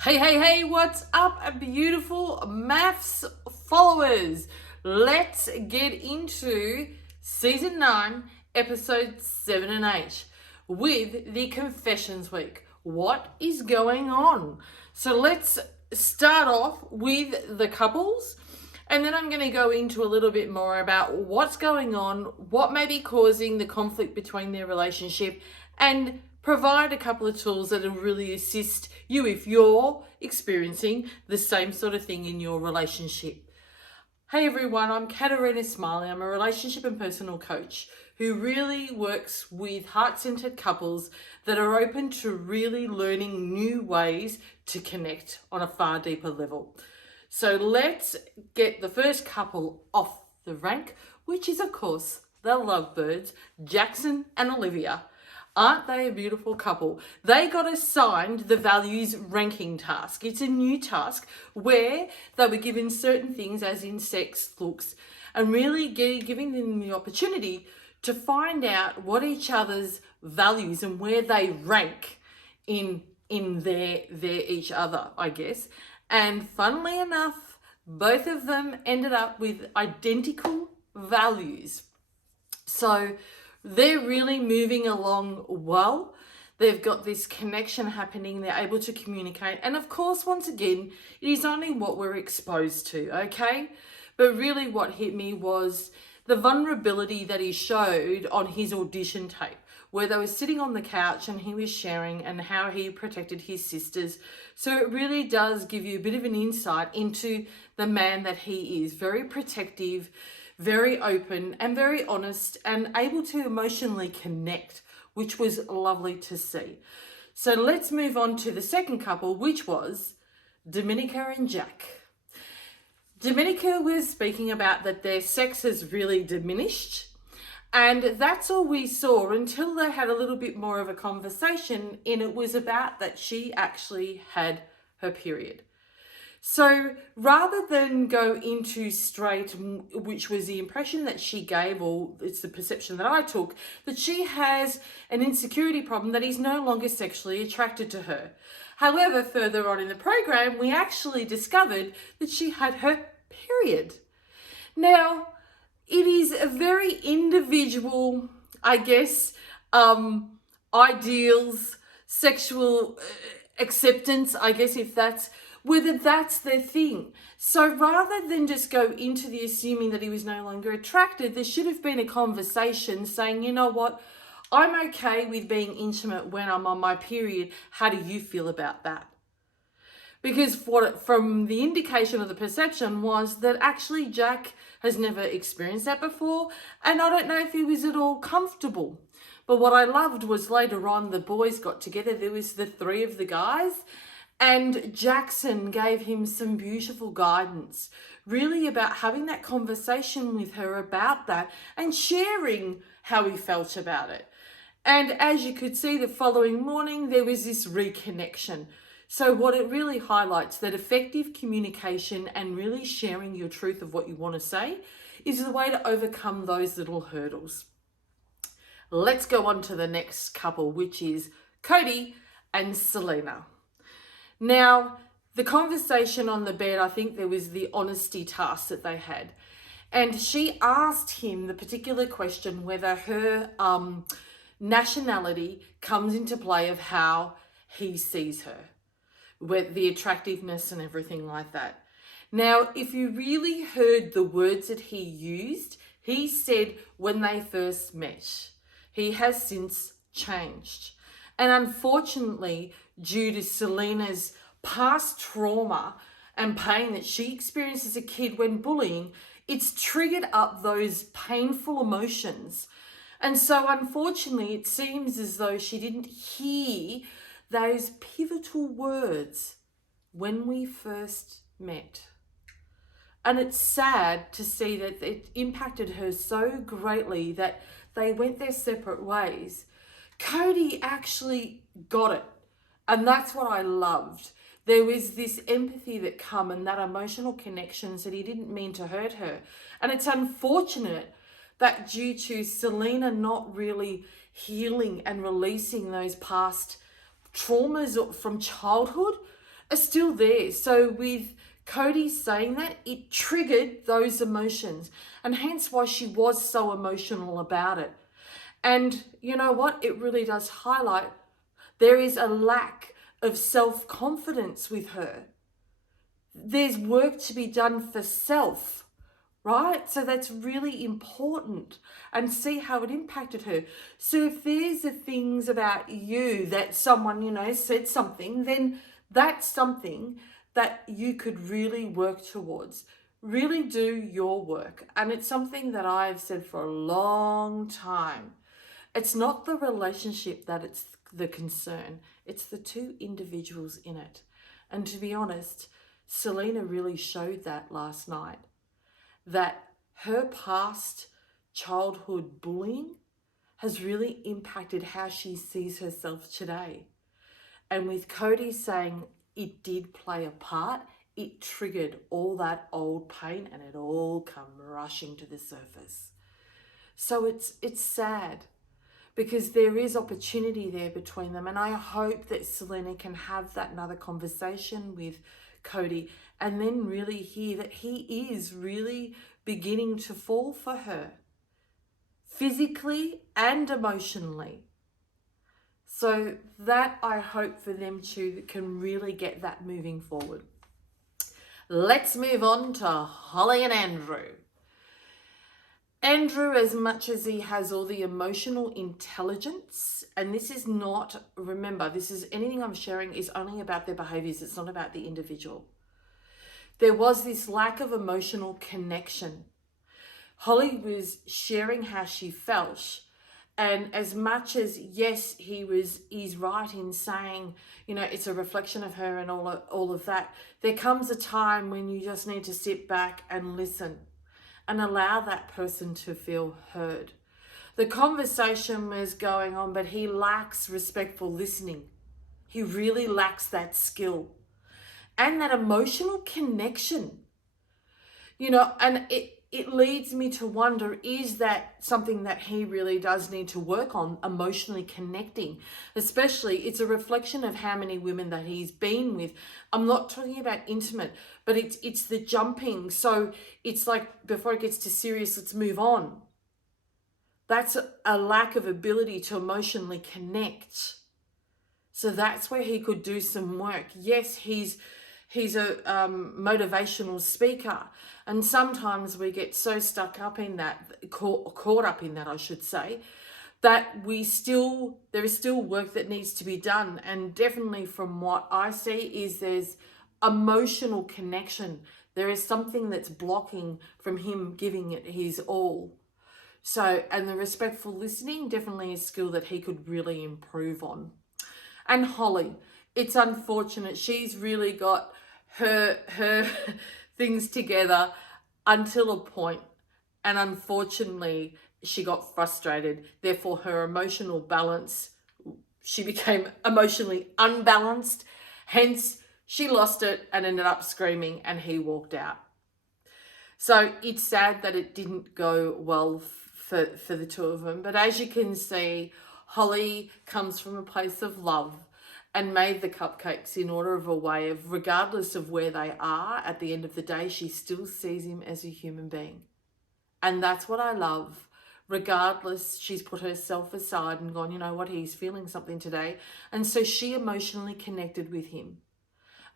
Hey, what's up, beautiful MAFS followers? Let's get into season 9, episodes 7 and 8 with the confessions week. What is going on? So let's start off with the couples, and then I'm going to go into a little bit more about what's going on, what may be causing the conflict between their relationship, and provide a couple of tools that will really assist you if you're experiencing the same sort of thing in your relationship. Hey everyone, I'm Caterina Smillie. I'm a relationship and personal coach who really works with heart-centered couples that are open to really learning new ways to connect on a far deeper level. So let's get the first couple off the rank, which is of course the lovebirds, Jackson and Olivia. Aren't they a beautiful couple? They got assigned the values ranking task. It's a new task where they were given certain things, as in sex, looks, and really giving them the opportunity to find out what each other's values and where they rank in their each other, I guess. And funnily enough, both of them ended up with identical values. So they're really moving along well. They've got this connection happening. They're able to communicate. And of course, once again, it is only what we're exposed to, okay? But really what hit me was the vulnerability that he showed on his audition tape, where they were sitting on the couch and he was sharing and how he protected his sisters. So it really does give you a bit of an insight into the man that he is. Very protective, very open and very honest, and able to emotionally connect, which was lovely to see. So let's move on to the second couple, which was Dominica and Jack. Dominica was speaking about that their sex has really diminished, and that's all we saw until they had a little bit more of a conversation, and it was about that she actually had her period. So rather than go into straight, which was the impression that she gave, or it's the perception that I took, that she has an insecurity problem, that he's no longer sexually attracted to her. However, further on in the program, we actually discovered that she had her period. Now, it is a very individual, I guess, ideals, sexual acceptance, I guess, if that's whether that's their thing. So rather than just go into the assuming that he was no longer attracted, there should have been a conversation saying, you know what, I'm okay with being intimate when I'm on my period. How do you feel about that? Because from the indication of the perception was that actually Jack has never experienced that before, and I don't know if he was at all comfortable. But what I loved was later on the boys got together. There was the three of the guys, and Jackson gave him some beautiful guidance, really about having that conversation with her about that and sharing how he felt about it. And as you could see, the following morning, there was this reconnection. So what it really highlights, that effective communication and really sharing your truth of what you want to say is the way to overcome those little hurdles. Let's go on to the next couple, which is Cody and Selena. Now, the conversation on the bed, I think there was the honesty task that they had. And she asked him the particular question whether her nationality comes into play of how he sees her, with the attractiveness and everything like that. Now, if you really heard the words that he used, he said when they first met. He has since changed. And unfortunately, due to Selena's past trauma and pain that she experienced as a kid when bullying, it's triggered up those painful emotions. And so unfortunately, it seems as though she didn't hear those pivotal words when we first met. And it's sad to see that it impacted her so greatly that they went their separate ways. Cody actually got it. And that's what I loved. There was this empathy that come and that emotional connections that he didn't mean to hurt her. And it's unfortunate that due to Selena not really healing and releasing those past traumas from childhood, are still there. So with Cody saying that, it triggered those emotions, and hence why she was so emotional about it. And you know what? It really does highlight there is a lack of self-confidence with her. There's work to be done for self, right? So that's really important, and see how it impacted her. So if there's the things about you that someone, said something, then that's something that you could really work towards. Really do your work. And it's something that I've said for a long time. It's not the relationship that it's the concern. It's the two individuals in it. And to be honest, Selena really showed that last night. That her past childhood bullying has really impacted how she sees herself today. And with Cody saying it did play a part, it triggered all that old pain, and it all come rushing to the surface. So it's sad, because there is opportunity there between them. And I hope that Selena can have that another conversation with Cody, and then really hear that he is really beginning to fall for her, physically and emotionally. So that I hope for them two can really get that moving forward. Let's move on to Holly and Andrew. Andrew, as much as he has all the emotional intelligence, and this is not, remember, this is anything I'm sharing is only about their behaviors. It's not about the individual. There was this lack of emotional connection. Holly was sharing how she felt. And as much as, yes, he's right in saying, it's a reflection of her and all of that, there comes a time when you just need to sit back and listen and allow that person to feel heard. The conversation was going on, but he lacks respectful listening. He really lacks that skill and that emotional connection. And it leads me to wonder, is that something that he really does need to work on, emotionally connecting? Especially, it's a reflection of how many women that he's been with. I'm not talking about intimate, but it's the jumping. So it's like, before it gets to serious, let's move on. That's a lack of ability to emotionally connect. So that's where he could do some work. Yes, he's a motivational speaker, and sometimes we get so stuck up in that, caught up in that, I should say, that there is still work that needs to be done. And definitely from what I see is there's emotional connection. There is something that's blocking from him giving it his all. So, and the respectful listening, definitely a skill that he could really improve on. And Holly, it's unfortunate. She's really got her things together until a point, and unfortunately she got frustrated. Therefore, her emotional balance, she became emotionally unbalanced. Hence, she lost it and ended up screaming, and he walked out. So it's sad that it didn't go well for the two of them. But as you can see, Holly comes from a place of love and made the cupcakes in order of a way of, regardless of where they are, at the end of the day, she still sees him as a human being. And that's what I love. Regardless, she's put herself aside and gone, you know what, he's feeling something today. And so she emotionally connected with him.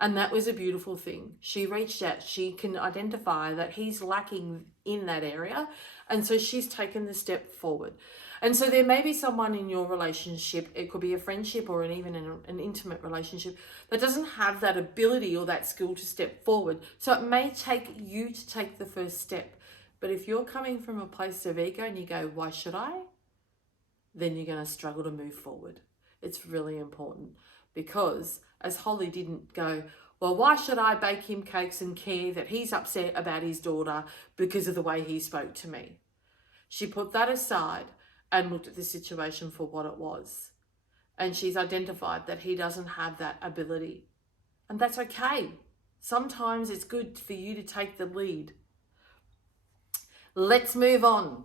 And that was a beautiful thing. She reached out. She can identify that he's lacking in that area. And so she's taken the step forward. And so there may be someone in your relationship, it could be a friendship or even an intimate relationship, that doesn't have that ability or that skill to step forward. So it may take you to take the first step. But if you're coming from a place of ego and you go, why should I? Then you're going to struggle to move forward. It's really important, because as Holly didn't go, well, why should I bake him cakes and care that he's upset about his daughter because of the way he spoke to me? She put that aside and looked at the situation for what it was. And she's identified that he doesn't have that ability. And that's okay. Sometimes it's good for you to take the lead. Let's move on.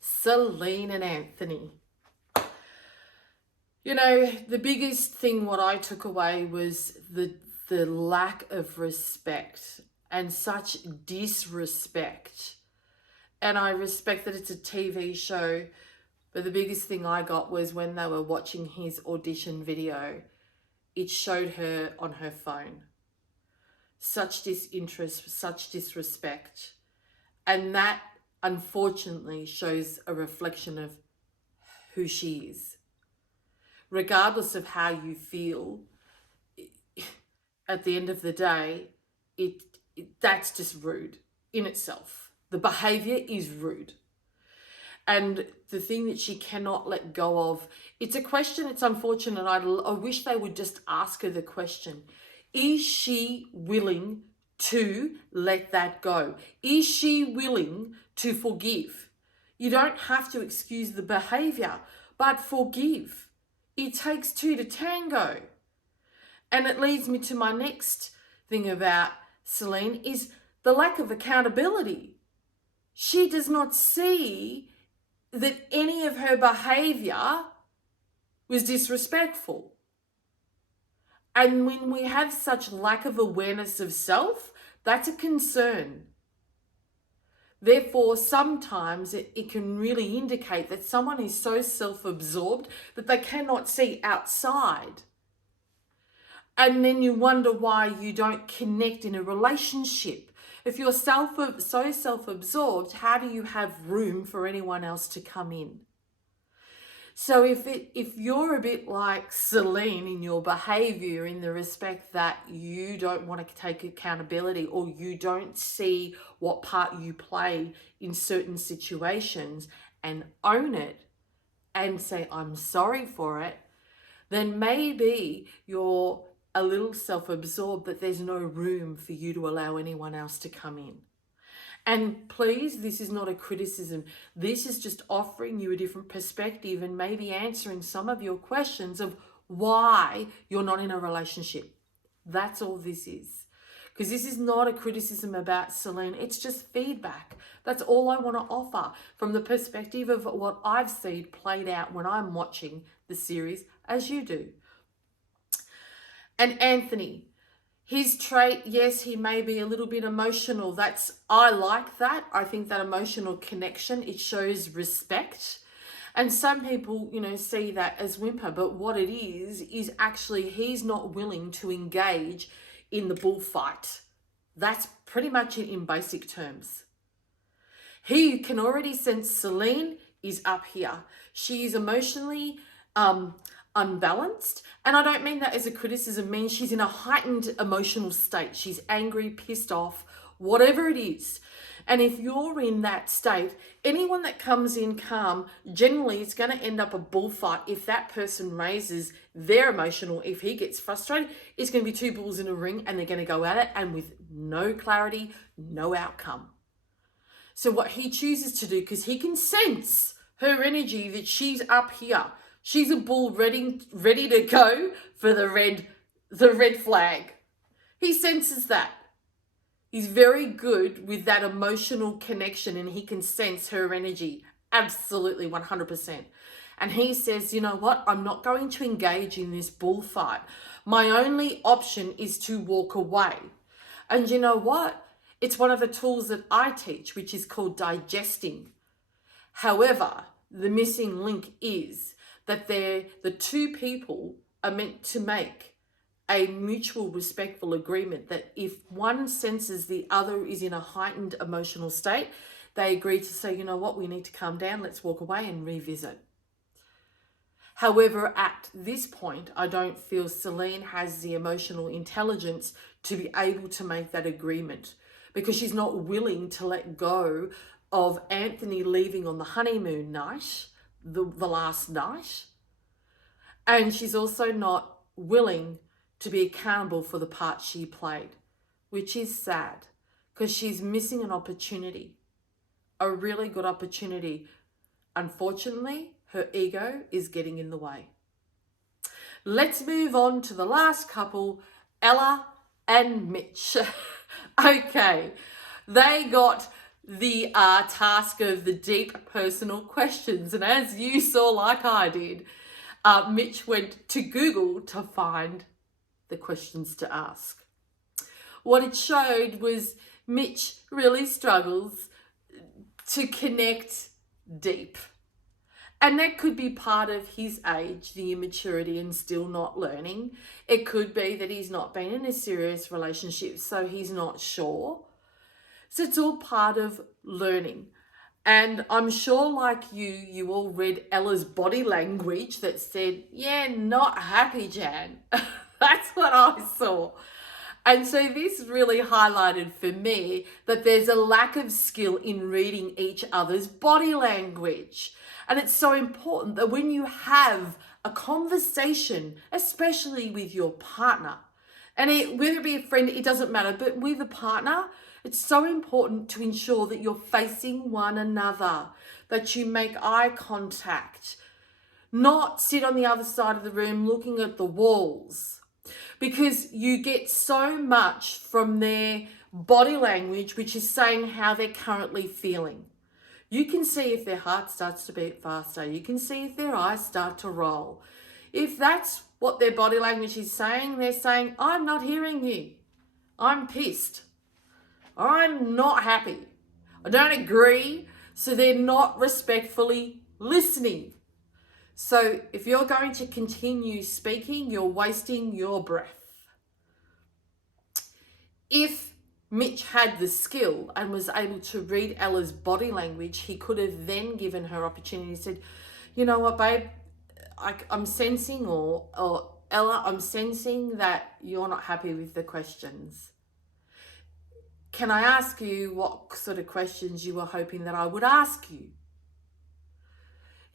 Celine and Anthony. The biggest thing what I took away was the the lack of respect and such disrespect. And I respect that it's a TV show, but the biggest thing I got was when they were watching his audition video, it showed her on her phone. Such disinterest, such disrespect. And that, unfortunately, shows a reflection of who she is. Regardless of how you feel, at the end of the day, that's just rude in itself. The behavior is rude. And the thing that she cannot let go of, it's a question, it's unfortunate. I wish they would just ask her the question. Is she willing to let that go? Is she willing to forgive? You don't have to excuse the behavior, but forgive. It takes two to tango. And it leads me to my next thing about Celine is the lack of accountability. She does not see that any of her behavior was disrespectful. And when we have such lack of awareness of self, that's a concern. Therefore, sometimes it can really indicate that someone is so self-absorbed that they cannot see outside. And then you wonder why you don't connect in a relationship. If you're so self-absorbed, how do you have room for anyone else to come in? So if you're a bit like Celine in your behavior, in the respect that you don't want to take accountability or you don't see what part you play in certain situations and own it and say, I'm sorry for it, then maybe you're a little self-absorbed that there's no room for you to allow anyone else to come in. And please, this is not a criticism. This is just offering you a different perspective and maybe answering some of your questions of why you're not in a relationship. That's all this is. Because this is not a criticism about Celine. It's just feedback. That's all I want to offer from the perspective of what I've seen played out when I'm watching the series, as you do. And Anthony, his trait, yes, he may be a little bit emotional. I like that. I think that emotional connection, it shows respect. And some people, see that as whimper, but what it is actually he's not willing to engage in the bullfight. That's pretty much it in basic terms. He can already sense Celine is up here. She is emotionally unbalanced, and I don't mean that as a criticism. It means she's in a heightened emotional state. She's angry, pissed off, whatever it is. And if you're in that state, anyone that comes in calm, generally it's going to end up a bullfight. If that person raises their emotional, if he gets frustrated, it's going to be two bulls in a ring and they're going to go at it, and with no clarity, no outcome. So what he chooses to do, because he can sense her energy that she's up here, she's a bull ready to go for the red flag. He senses that. He's very good with that emotional connection and he can sense her energy. Absolutely, 100%. And he says, you know what? I'm not going to engage in this bullfight. My only option is to walk away. And you know what? It's one of the tools that I teach, which is called digesting. However, the missing link is that the two people are meant to make a mutual respectful agreement that if one senses the other is in a heightened emotional state, they agree to say, you know what, we need to calm down, let's walk away and revisit. However, at this point, I don't feel Celine has the emotional intelligence to be able to make that agreement because she's not willing to let go of Anthony leaving on the honeymoon night, the last night. And she's also not willing to be accountable for the part she played, which is sad because she's missing an opportunity, a really good opportunity. Unfortunately, her ego is getting in the way. Let's move on to the last couple, Ella and Mitch. Okay, they got the task of the deep personal questions. And as you saw, like I did, Mitch went to Google to find the questions to ask. What it showed was Mitch really struggles to connect deep. And that could be part of his age, the immaturity and still not learning. It could be that he's not been in a serious relationship, so he's not sure. So it's all part of learning. And I'm sure like you all read Ella's body language that said, yeah, not happy, Jan. That's what I saw. And so this really highlighted for me that there's a lack of skill in reading each other's body language. And it's so important that when you have a conversation, especially with your partner, and whether it be a friend, it doesn't matter, but with a partner, it's so important to ensure that you're facing one another, that you make eye contact, not sit on the other side of the room looking at the walls. Because you get so much from their body language, which is saying how they're currently feeling. You can see if their heart starts to beat faster. You can see if their eyes start to roll. If that's what their body language is saying, they're saying, I'm not hearing you. I'm pissed. I'm not happy. I don't agree. So they're not respectfully listening. So if you're going to continue speaking, you're wasting your breath. If Mitch had the skill and was able to read Ella's body language, he could have then given her opportunity and said, you know what, babe, I'm sensing, or Ella, I'm sensing that you're not happy with the questions. Can I ask you what sort of questions you were hoping that I would ask you?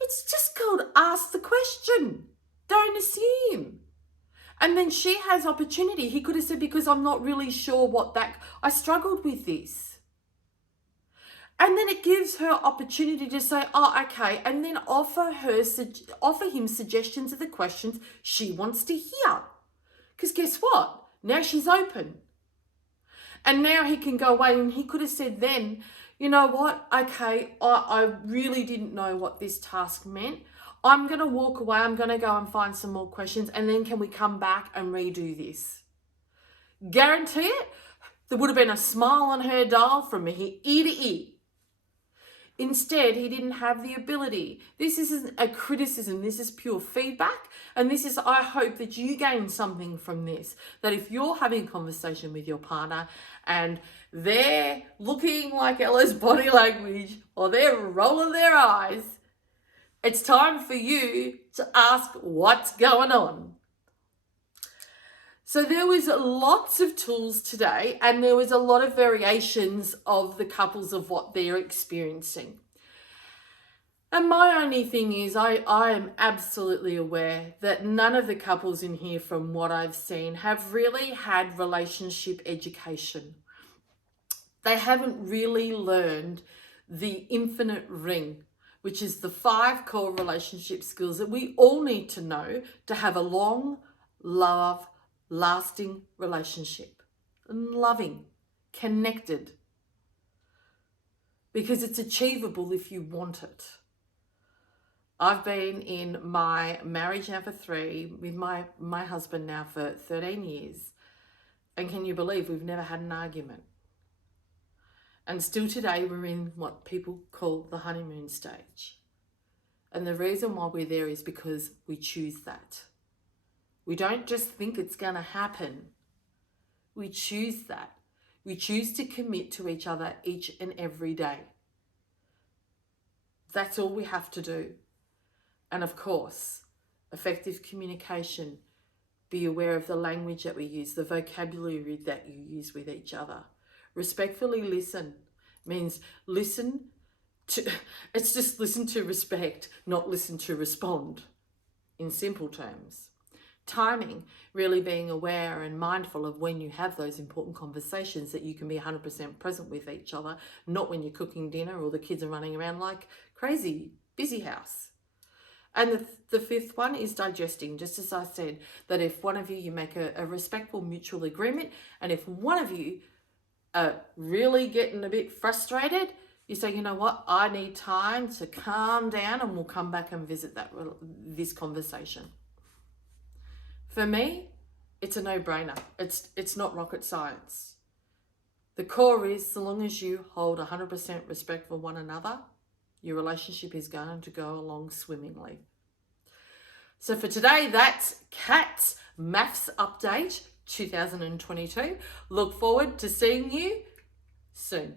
It's just called ask the question. Don't assume. And then she has opportunity. He could have said, because I'm not really sure I struggled with this. And then it gives her opportunity to say, oh, okay. And then offer him suggestions of the questions she wants to hear. Because guess what? Now she's open. And now he can go away, and he could have said then, you know what? Okay, I really didn't know what this task meant. I'm going to walk away. I'm going to go and find some more questions. And then can we come back and redo this? Guarantee it. There would have been a smile on her dial from ear to ear. Instead, he didn't have the ability. This isn't a criticism. This is pure feedback. And I hope that you gain something from this. That if you're having a conversation with your partner and they're looking like Ella's body language or they're rolling their eyes, it's time for you to ask what's going on. So there was lots of tools today, and there was a lot of variations of the couples of what they're experiencing. And my only thing is I am absolutely aware that none of the couples in here, from what I've seen, have really had relationship education. They haven't really learned the infinite ring, which is the 5 core relationship skills that we all need to know to have a long, lasting relationship. Loving, connected. Because it's achievable if you want it. I've been in my marriage now for 3, with my husband now for 13 years. And can you believe we've never had an argument? And still today we're in what people call the honeymoon stage. And the reason why we're there is because we choose that. We don't just think it's going to happen. We choose that. We choose to commit to each other each and every day. That's all we have to do. And of course, effective communication. Be aware of the language that we use, the vocabulary that you use with each other. Respectfully listen means it's just listen to respect, not listen to respond, in simple terms. Timing, really being aware and mindful of when you have those important conversations, that you can be 100% present with each other, not when you're cooking dinner or the kids are running around like crazy, busy house. And the 5th one is digesting. Just as I said, that if one of you make a respectful mutual agreement, and if one of you are really getting a bit frustrated, you say, you know what, I need time to calm down, and we'll come back and visit this conversation. For me, it's a no-brainer. It's not rocket science. The core is, so long as you hold 100% respect for one another, your relationship is going to go along swimmingly. So for today, that's Kat's MAFS Update 2022. Look forward to seeing you soon.